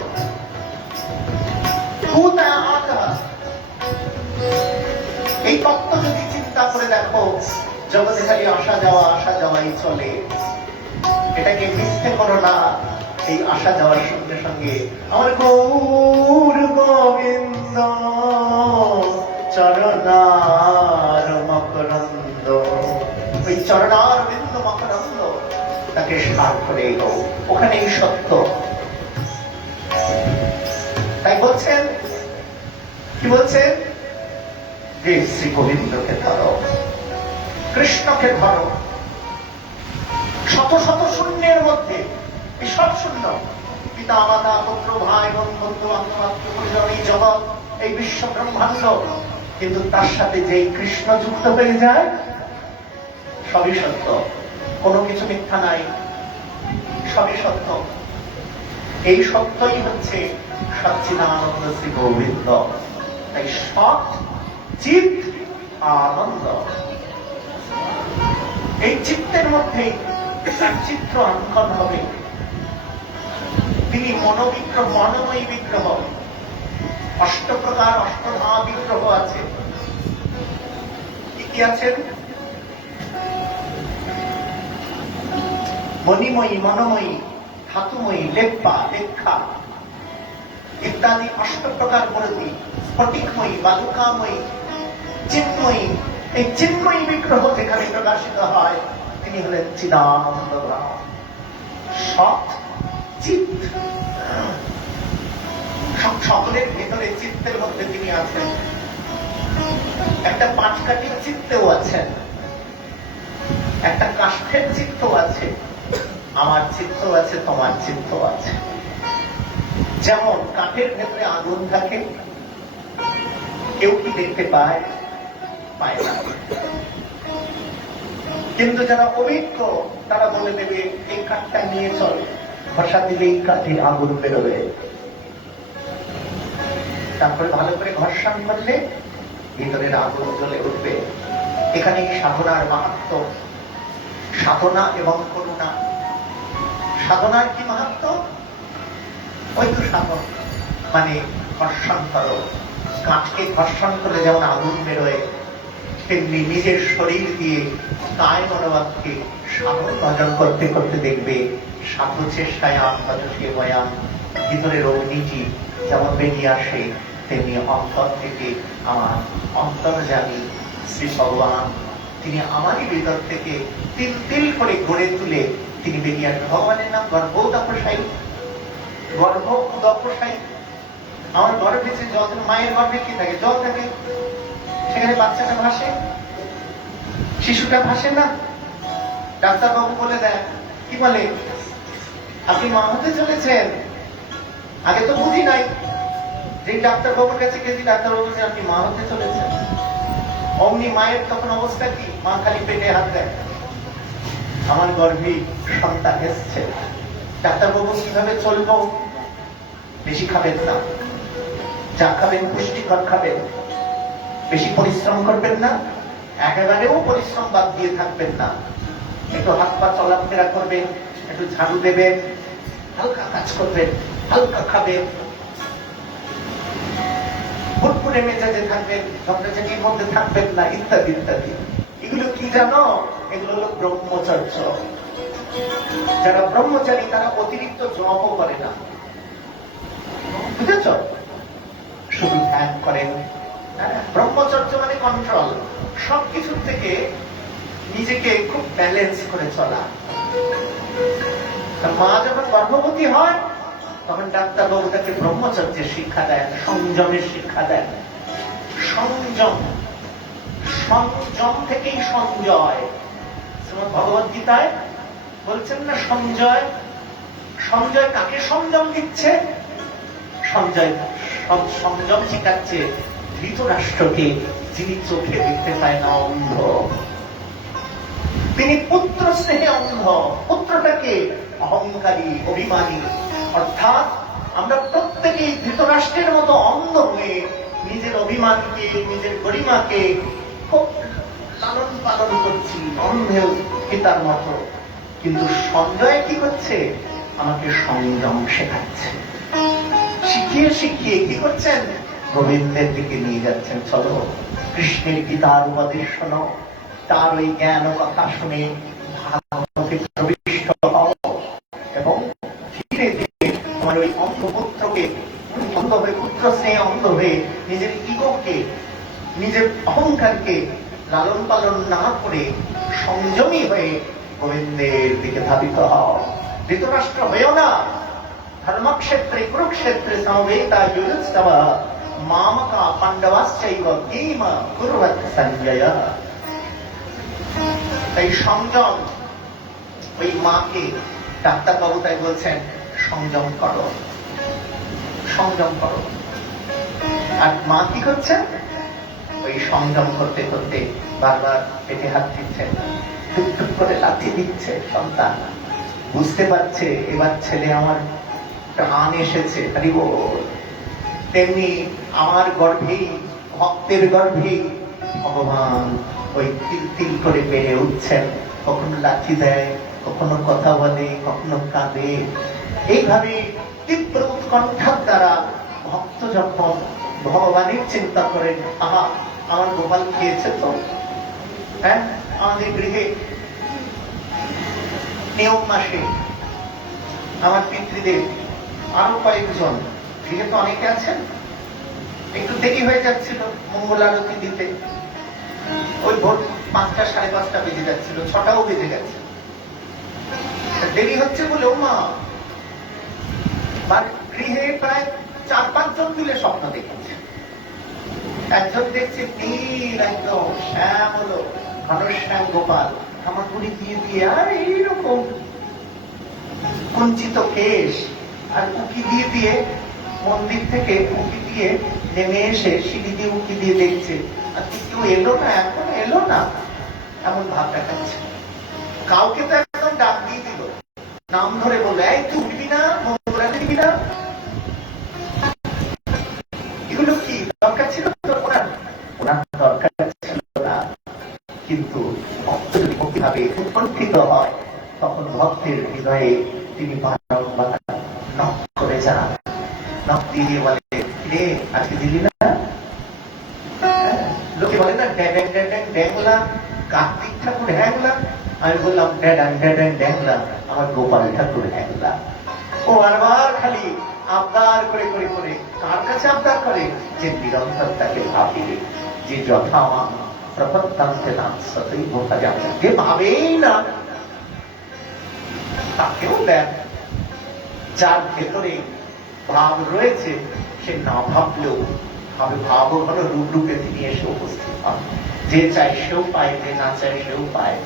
কোথায় আঘা এই তত্ত্ব যদি চিন্তা করে দেখো জগতে খালি আসা যাওয়াই চলে এটাকে মিথ্যে করো না এই আসা যাওয়ার সঙ্গে সঙ্গে আমার গৌর গোবিন্দ চরণার মকরন্দ ওই চরণার বিন্দু মকরন্দ তাকে স্নান করে এলো ওখানেই সত্য তাই বলছেন কি বলছেন যে শ্রী গোবিন্দকে ধরো কৃষ্ণকে ধরো শত শত শূন্যের মধ্যে এই সব শূন্য পিতা মাতা পুত্র ভাই বোন বন্ধু বান্ধব এই জগৎ এই বিশ্ব ব্রহ্মাণ্ড কিন্তু তার সাথে যেই কৃষ্ণ যুক্ত হয়ে যায় সবই সত্য কোনো কিছু মিথ্যা নাই সবই সত্য এই সত্যই হচ্ছে সচ্চিদানন্দ শ্রী গোবিন্দ তাই সৎ চিৎ আনন্দ এই চিত্তের মধ্যে চিত্র অঙ্কন হবে তিনি মনোবিগ্রহ মনোময়ী বিগ্রহ অষ্ট প্রকার অষ্টধা বিগ্রহ আছে কি আছেন মণিময়ী মনোময়ী ধাতুময়ী লেপ্পা লেখা ইত্যাদি অষ্ট প্রকার মূর্তি স্ফটিকময়ী বালুকাময়ী চিন্ময়ী এই চিন্ময়ী বিগ্রহ যেখানে প্রকাশিত হয় তিনি হলেন চিদানন্দ সৎ চিৎ সকলের ভেতরে চিত্তের মধ্যে তিনি আছেন একটা পাটকাঠির চিত্তেও আছেন একটা কাষ্ঠের চিত্ত আছে আমার চিত্ত আছে তোমার চিত্ত আছে যেমন কাঠের ভেতরে আগুন থাকে কেউ কি দেখতে পায় পায় না কিন্তু যারা অভিজ্ঞ তারা বলে দেবে এই কাঠটা নিয়ে চল ঘষা দিলেই কাঠে আগুন বেরোবে তারপরে ভালো করে ঘর্ষণ করলে ভিতরের আগুন জ্বলে উঠবে এখানে সাধনার মাহাত্ম সাধনা এবং করুণা সাধনার কি মাহাত্ম ওই তো সাধন মানে ঘর্ষণ করো কাঠকে ঘর্ষণ করলে যেমন আগুন বেরোয় তেমনি নিজের শরীর দিয়ে কায় মনোবাদকে সাধন ভজন করতে করতে দেখবে সাধু চেষ্টায় আত্মসে বয়ান ভিতরের অগ্নিটি যেমন বেরিয়ে আসে তেমনি অন্তর থেকে আমার অন্তর্যামী শ্রী ভগবান তিনি আমারই ভিতর থেকে তিল তিল করে গড়ে তুলে তিনি বেরিয়ে আসবেন ভগবানের নাম গর্ভোদকশায়ী গর্ভোদকশায়ী আমার গর্ভে যে জল মায়ের গর্ভে কি থাকে জল থাকে সেখানে বাচ্চাটা ভাসে শিশুটা ভাসে না ডাক্তারবাবু বলে দেয় কি বলে আপনি মা হতে চলেছেন আগে তো বুঝি নাই যে ডাক্তারবাবুর কাছে গেছি ডাক্তারবাবু বলছে আপনি মা হতে চলেছেন অমনি মায়ের তখন অবস্থা কি মা খালি পেটে হাত দেয় আমার গর্ভে সন্তান এসছে ডাক্তারবাবু কিভাবে চলবো বেশি খাবেন না যা খাবেন পুষ্টিকর খাবেন বেশি পরিশ্রম করবেন না একেবারেও পরিশ্রম বাদ দিয়ে থাকবেন না একটু হাত পা চলাফেরা করবেন একটু ঝাড়ু দেবেন হালকা কাজ করবেন হালকা খাবেন ফুটফুটে মেজাজে থাকবেন ঝগড়াঝাটির মধ্যে থাকবেন না ইত্যাদি ইত্যাদি এগুলো কি জানো এগুলো হলো ব্রহ্মচর্য যারা ব্রহ্মচারী তারা অতিরিক্ত জপও করে না বুঝেছ শুধু ধ্যান করেন ব্রহ্মচর্য মানে কন্ট্রোল সবকিছুর থেকে নিজেকে খুব ব্যালেন্স করে চলা মা যখন গর্ভবতী হয় তখন ডাক্তারবাবু তাকে ব্রহ্মচর্যের শিক্ষা দেন সংযমের শিক্ষা দেন সংযম সংযম থেকেই সঞ্জয় ভগবত গীতায় বলছেন না সঞ্জয় সঞ্জয় কাকে সংযম দিচ্ছে সঞ্জয় সংযম শিখাচ্ছে ধৃতরাষ্ট্রকে, যিনি চোখে দেখতে পায় না, অন্ধ। তিনি পুত্র স্নেহে অন্ধ। পুত্রটাকে অহংকারী, অভিমানী। অর্থাৎ আমরা প্রত্যেকেই ধৃতরাষ্ট্রের মতো অন্ধ হয়ে নিজের অভিমানকে, নিজের গরিমাকে খুব লালন পালন করছি, অন্ধেও পিতার মতো। কিন্তু সঞ্জয় কি করছে? আমাকে সংযম শেখাচ্ছে। শিখিয়ে শিখিয়ে কি করছেন? গোবিন্দের দিকে নিয়ে যাচ্ছেন। চলো, কৃষ্ণের গীতার উপদেশ শোনো, তার ওই জ্ঞান কথা শুনে ভাগবতে প্রবিষ্ট হও, এবং ধীরে ধীরে তোমার ওই অন্ধপুত্রকে, অন্ধ হয়ে, পুত্র স্নেহে অন্ধ হয়ে নিজের ইগোকে, নিজের অহংকারকে লালন পালন না করে সংযমী হয়ে গোবিন্দের দিকে ধাবিত হও। ধৃতরাষ্ট্র হয়েও না। ধর্মক্ষেত্রে কুরুক্ষেত্রে সমবেতা যুযুৎসব মামকা পাণ্ডবাশ্চৈব কিম কুর্বত সঞ্জয়। তাই সংযম, ওই মাকে ডাক্তারবাবু তাই বলছেন, সংযম করো, সংযম করো। আর মা কি করছেন? ওই সংযম করতে করতে বারবার পেটে হাত দিচ্ছেন, টুক টুক করে লাথি দিচ্ছে। সন্তান বুঝতে পারছে এবার ছেলে আমার প্রাণ এসেছে, আরে ও তেমনি আমার গর্ভেই, ভক্তের গর্ভেই ভগবান ওই তিল তিল করে বেড়ে উঠছেন। কখনো লাঠি দেয়, কখনো কথা বলে, কখনো কাঁদে। এইভাবে তীব্র উৎকণ্ঠার দ্বারা ভক্ত যখন ভগবানের চিন্তা করেন, আহা আমার গোপাল খেয়েছে তো। হ্যাঁ, আমাদের গৃহে নিয়ম মাসে আমার পিতৃদেব আরো কয়েকজন, গৃহে তো অনেকে আছেন, একটু দেরি হয়ে যাচ্ছিল মঙ্গল আরতি দিতে। ওই ভোর 5টা, 5:30 বেজে যাচ্ছিল, 6টাও বেজে গেছে। দেরি হচ্ছে বলে ও মা গৃহে প্রায় 4-5 জন মিলে স্বপ্ন দেখেছে। একজন দেখছে নীল একদম শ্যাম, হলো ঘনশ্যাম গোপাল, হামাগুড়ি দিয়ে দিয়ে, আর এইরকম কুঞ্চিত কেশ, আর উকি দিয়ে দিয়ে মন্দির থেকে উকি দিয়ে নেমে এসে সিঁড়ি দিয়ে উকি দিয়ে দেখছে, আর কেউ এলো না, এখন এলো না, এমন ভাব দেখাচ্ছে। কাউকে তো একদম ডাক দিয়ে দিল, নাম ধরে বললো, এই তুই উঠবি না, মঙ্গলা দিবি না। এগুলো কি দরকার ছিল? ওনার দরকার ছিল না। কিন্তু ভক্ত যদি ভক্তিভাবে উৎকণ্ঠিত হয়, তখন ভক্তের হৃদয়ে তিনি বারংবার নক করে যান। নক দিয়ে বলে, রে আজকে দিলি না? লোকে বলে না ড্যাড্যাং ড্যাড্যাং ড্যাংলা, কার্তিক ঠাকুর হ্যাংলা। আমি বললাম ড্যাড্যাং ড্যাড্যাং ড্যাংলা আমার গোপাল ঠাকুর হ্যাংলা। ও বারবার খালি আবদার করে করে করে, কার কাছে আবদার করে? যে নিরন্তর তাকে ভাবিবে, যে যথামান প্রপত্তান্তে নাম সতই ভোকা যাবে, যে ভাবেই না তাকেও দেন। যার ভেতরে ভাব রয়েছে সে না ভাবলেও ভাবে, ভাব হলো রূপ রূপে তিনি এসে উপস্থিত হন। যে চায় সেও পায়, যে না চায় সেও পায়।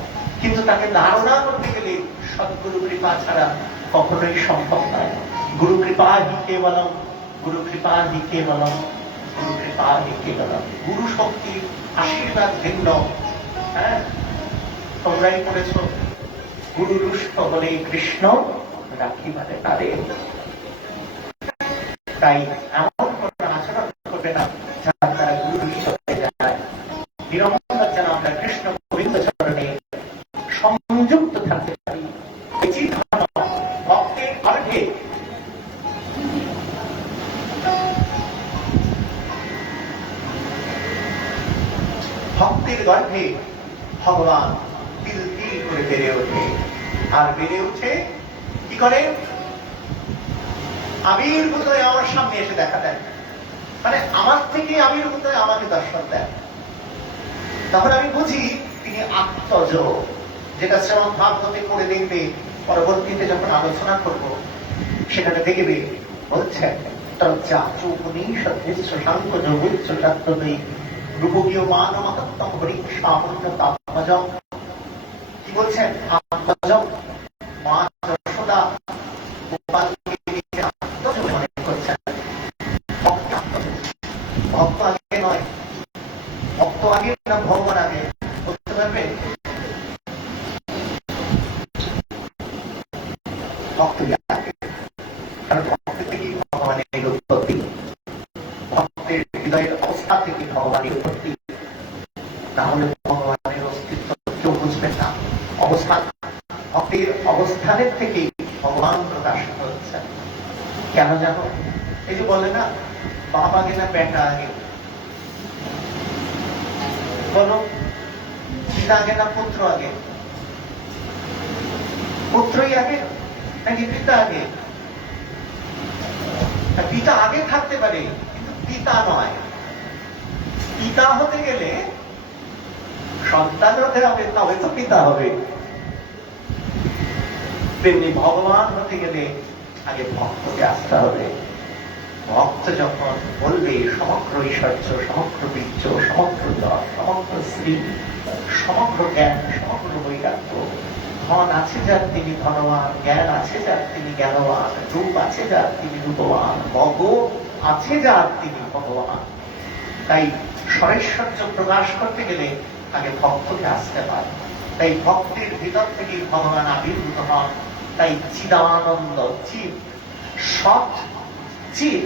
কিন্তু তাকে ধারণা করতে গেলে সদ্গুরু কৃপা ছাড়া কখনোই সম্ভব নয়। গুরু কৃপা হি কেবলম, গুরু কৃপা হি কেবলম, গুরু কৃপা হি কেবলম। গুরু শক্তি আশীর্বাদ ভিন্ন। হ্যাঁ, তোমরাই করেছ, গুরু রুষ্ট বলে কৃষ্ণ রাখিবারে তারে। তাই এমন কোন আচরণ করবে না যার দ্বারা গুরু রুষ্ট হয়ে যায়। নিরন্তর যেন আমরা কৃষ্ণ গোবিন্দ চরণে সংযুক্ত থাকতে পারি। ভক্তের গর্ভে ভক্তের গর্ভে ভগবান তিল তিল করে বেড়ে ওঠে। আর বেড়ে উঠে কি করে? আবির্ভূত হয়ে আমার সামনে এসে দেখা দেন, মানে আমার থেকে আবির্ভূত হয়ে আমাকে দর্শন দেন। তখন আমি বুঝি তিনি আত্মজ, যেটা শ্রমণ ভাগবতে করে দেখবে, পরবর্তীতে যখন আলোচনা করব সেখানে দেখবে বলছেন, রূপগীয় মান মহত্তম হরি সামান্য তাপজম। কি বলছেন? আত্মজম, মা যশোদা গোপালকে আত্মজ মনে করছেন। আগে না ভগবান আগে বলতে পারবে? ভক্ত আগে, কারণ ভক্তের থেকেই ভগবানের উৎপত্তি, ভক্তের হৃদয়ের অবস্থা থেকে ভগবানের উৎপত্তি। তাহলে ভগবানের অস্তিত্ব কেউ বুঝবেন না। অবস্থান, ভক্তির অবস্থানের থেকেই ভগবান প্রকাশিত হচ্ছে। কেন জানো? এই যে বলে না, বাপ আগে না বেটা আগে, বলো পিতা আগে না পুত্র আগে? পুত্রই আগে নাকি পিতা আগে? পিতা আগে থাকতে পারে, কিন্তু পিতা নয়। পিতা হতে গেলে সন্তান হতে হবে, তবে তো পিতা হবে। তেমনি ভগবান হতে গেলে আগে ভক্তকে আসতে হবে। ভক্ত যখন বলবে সমগ্র ঐশ্বর্য, সমগ্র বীর্য, সমগ্র জল, সমগ্র শ্রী, সমগ্র জ্ঞান, সমগ্র বৈরাগ্য, ধন আছে যার তিনি ধনবান, জ্ঞান আছে যার তিনি জ্ঞানবান, রূপ আছে যার তিনি রূপবান, ভগ আছে যার তিনি ভগবান। তাই স্বরেশ্বর্য প্রকাশ করতে গেলে আগে ভক্তকে আসতে পারে। তাই ভক্তের ভিতর থেকে ভগবান আবির্ভূত হন। তাই চিদানন্দ, চিত, সৎ চিত,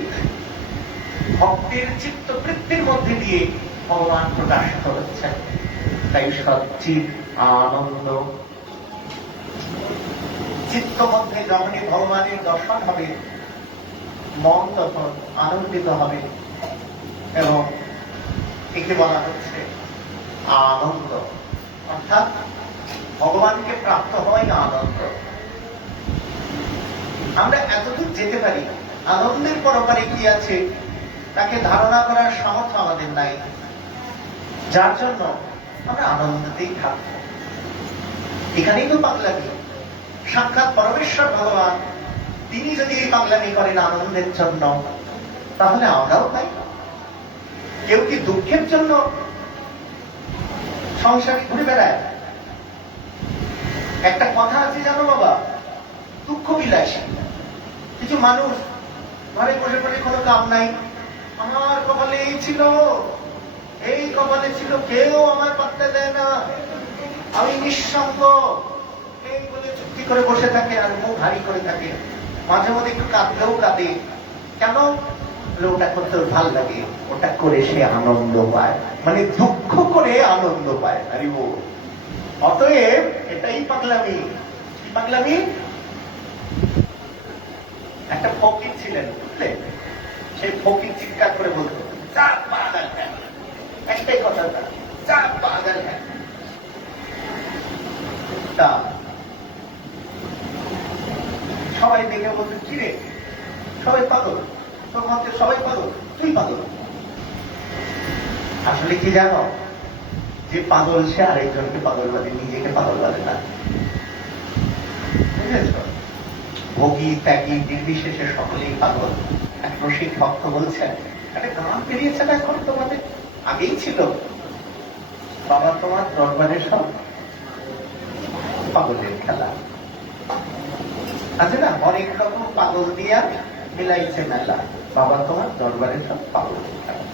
ভক্তের চিত্তবৃত্তির মধ্যে দিয়ে ভগবান প্রকাশিত হচ্ছেন। তাই সচ্চিৎ আনন্দ চিত্ত মধ্যে যখনই ভগবানের দর্শন হবে, মন তখন আনন্দিত হবে। এবং একে বলা হচ্ছে আনন্দ, অর্থাৎ ভগবানকে প্রাপ্ত হওয়াই আনন্দ। আমরা এতদূর যেতে পারি, আনন্দের পরপারে কি আছে তাকে ধারণা করার সামর্থ্য আমাদের নাই, যার জন্য আমরা আনন্দতেই থাকবো। এখানেই তো পাগলামি। সাক্ষাৎ পরমেশ্বর ভগবান তিনি যদি এই পাগলামি করেন আনন্দের জন্য, তাহলে আমরাও তাই। কেউ কি দুঃখের জন্য সংসারে ঘুরে বেড়ায়? একটা কথা আছে জানো বাবা, দুঃখ বিলাসী। কিছু মানুষ ঘরে বসে বসে কোনো কাম নাই, আমার কপালে এই ছিল, এই কপালে ছিল, কেউ আমার পাত্তা দেয় না, আমি নিঃসঙ্গ, এই বলে চুক্তি করে বসে থাকে আর মুখ ভারী করে থাকে। মাঝে মধ্যে একটু কাঁদলেও কাঁদে। কেন? ওটা করতে ভাল লাগে, ওটা করে সে আনন্দ পায়, মানে দুঃখ করে আনন্দ পায়। আরে ও, অতএব এটাই পাগলামি। কি পাগলামি? একটা ফকির ছিলেন, বুঝলেন? সেই ফকির চিৎকার করে বলতো, যা পাগল হ্যাঁ, একটাই কথা, যা পাগল হ্যাঁ। তা সবাই দেখে বলতো, কি রে সবাই পাগল, তোর মধ্যে সবাই পাগল, তুই পাগল। আসলে কি জানো, যে পাগল সে আরেকজনকে পাগল বলে, নিজেকে পাগল বলে না। বুঝেছ? ভোগী ত্যাগী নির্বিশেষে সকলেই পাগল। এক রসিক ভক্ত বলছেন, একটা গান বেরিয়েছে না এখন তোমাদের, আগেই ছিল, বাবা তোমার দরবারে সব পাগলের খেলা আছে না, অনেক রকম পাগল দিয়া মিলাইছে মেলা, বাবা তোমার দরবারে সব পাগলের খেলা।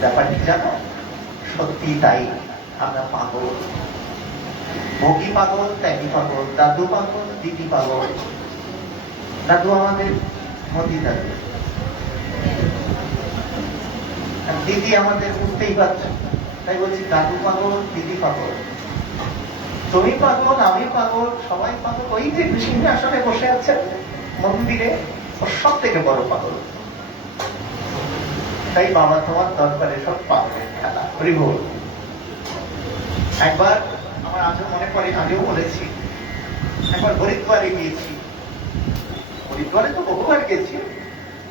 ব্যাপারটি জানো, সত্যি তাই। আমরা পাগল, ভোগী পাগল, ত্যাগী পাগল, দাদু পাগল, দিদি পাগল। দাদু আমাদের মতি দাদু, দিদি আমাদের বুঝতেই পারছো, তাই বলছি দাদু পাগল, দিদি পাগল, তুমি পাগল, আমি পাগল, সবাই পাগল। ওই যে সিংহাসনে বসে আছে মন্দিরে, ও সব থেকে বড় পাগল। তাই বাবা তোমার দরবারে সব পাগলের খেলা। হরিবোল। একবার আমার আজও মনে পড়ে, আগেও বলেছি, একবার হরিদ্বারে গিয়েছি। হরিদ্বারে তো বহুবার গেছি,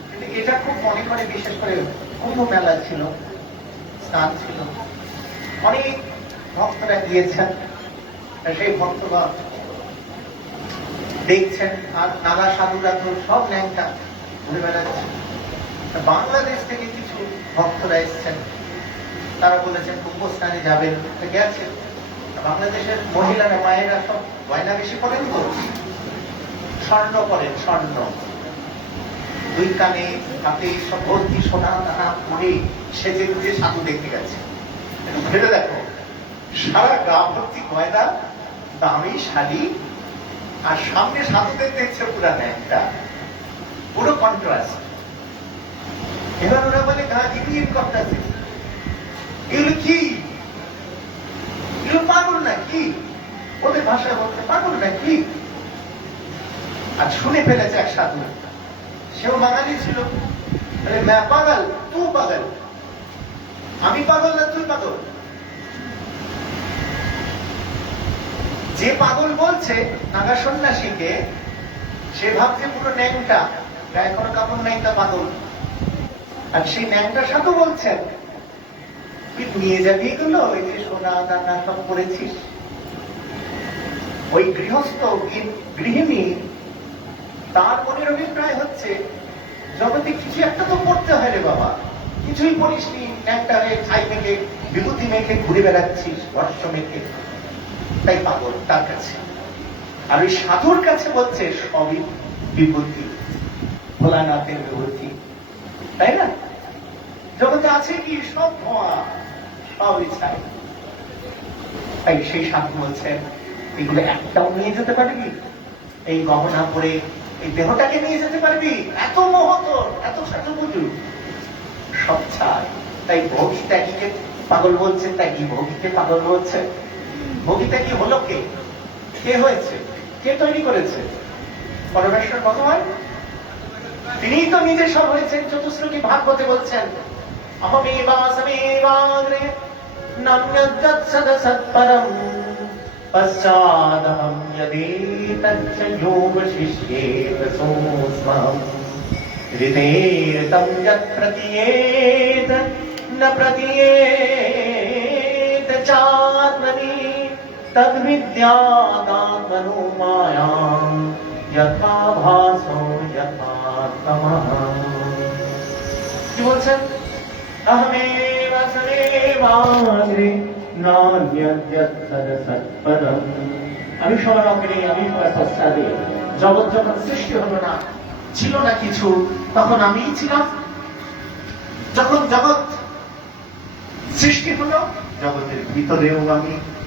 কিন্তু এটা খুব মনে পড়ে, বিশেষ করে কুম্ভ মেলা ছিল, স্নান ছিল, অনেক ভক্তরা গিয়েছেন। সেই ভক্তগণ দেখছেন, আর নানা সাধুরা তো সব ল্যাংটা ঘুরে বেড়াচ্ছে। বাংলাদেশ থেকে কিছু ভক্তরা এসছেন, তারা বলেছেন কুম্ভ স্নানে যাবেন, গেছেন। বাংলাদেশের মহিলারা, মায়েরা সব গয়না বেশি পড়েন তো, স্বর্ণ পরেন, স্বর্ণ দুই কানে হাতে সব ভর্তি সোনা দানা পরে সেজে গুজে সাধু দেখতে গেছে। ভেবে দেখো, সারা গা ভর্তি গয়না, দামি শাড়ি, আর সামনে সাধুদের দেখছে পুরা ন্যাংটা, পুরো কন্ট্রাস্ট। এবার ওরা বলে গা গিয়ে করতেছে, এগুলো কি, এগুলো পাগল না কি? ওদের ভাষায় বলতে পাগল না কি? আর শুনে ফেলেছে এক সাধু, সেও বাঙালি ছিল, मैं পাগল তু পাগল, আমি পাগল না তুই পাগল। যে পাগল বলছে নাগা সন্ন্যাসীকে, সে ভাবছে পুরো ন্যাংটা, গায়ে কোনো কাপড় নাই, তা পাগল। আর সেই ন্যাংটা সাধু বলছেন, তুই নিয়ে যাবি এগুলো, ওই যে সোনা দানা সব করেছিস। ওই গৃহস্থ গৃহিণী, তার মনের অভিপ্রায় হচ্ছে জগতে কিছু একটা তো করতে হয় রে বাবা, কিছুই করিসনি, ন্যাংটা হয়ে ছাই মেখে বিভূতি মেখে ঘুরে বেড়াচ্ছিস, বর্ষ মেখে, তাই পাগল তার কাছে। আর ওই সাধুর কাছে বলছে সবই বিভূতি, ভোলানাথের বিভূতি, তাই না? জগতে আছে কি? সব ধোঁয়া, সব ছাই। তাই সেই সাধু বলছেন, এগুলো একটাও নিয়ে যেতে পারবি? এই গহনা পরে এই দেহটাকে নিয়ে যেতে পারবি? এত মোহত, এত সাজুগুজু, সব ছাই। তাই ভোগী ত্যাগীকে পাগল বলছে, ত্যাগী ভোগীকে পাগল বলছে। ভোগী ত্যাগী হলো কে? কে হয়েছে? কে তৈরি করেছে? পরমেশ্বর ভগবান। তিনিই তো নিজে সব হয়েছেন। চতুশ্লোকী ভাগবতে বলছেন, অহমেবাসমে নান্যদ্যৎ সদসৎপরম পশ্চাদহম যদেতচ্চ যোগ শিষ্যেত সোऽস্মহম ঋতেরতম যৎ প্রতীয়েত ন প্রতীয়েত চাত্মনি তদ্বিদ্যাদাত্মনো মায়াম যথা ভাসো যথা তমঃ। কি বলছেন? অহমেবাসমে নান্যদ্যৎ সদসৎপরম। আমি সবার অগ্রে, আমি সবার পশ্চাদে। জগৎ যখন সৃষ্টি হলো না, ছিল না কিছু, তখন আমিই ছিলাম। যখন জগৎ সৃষ্টি হলো, জগতের ভিতরেও আমি,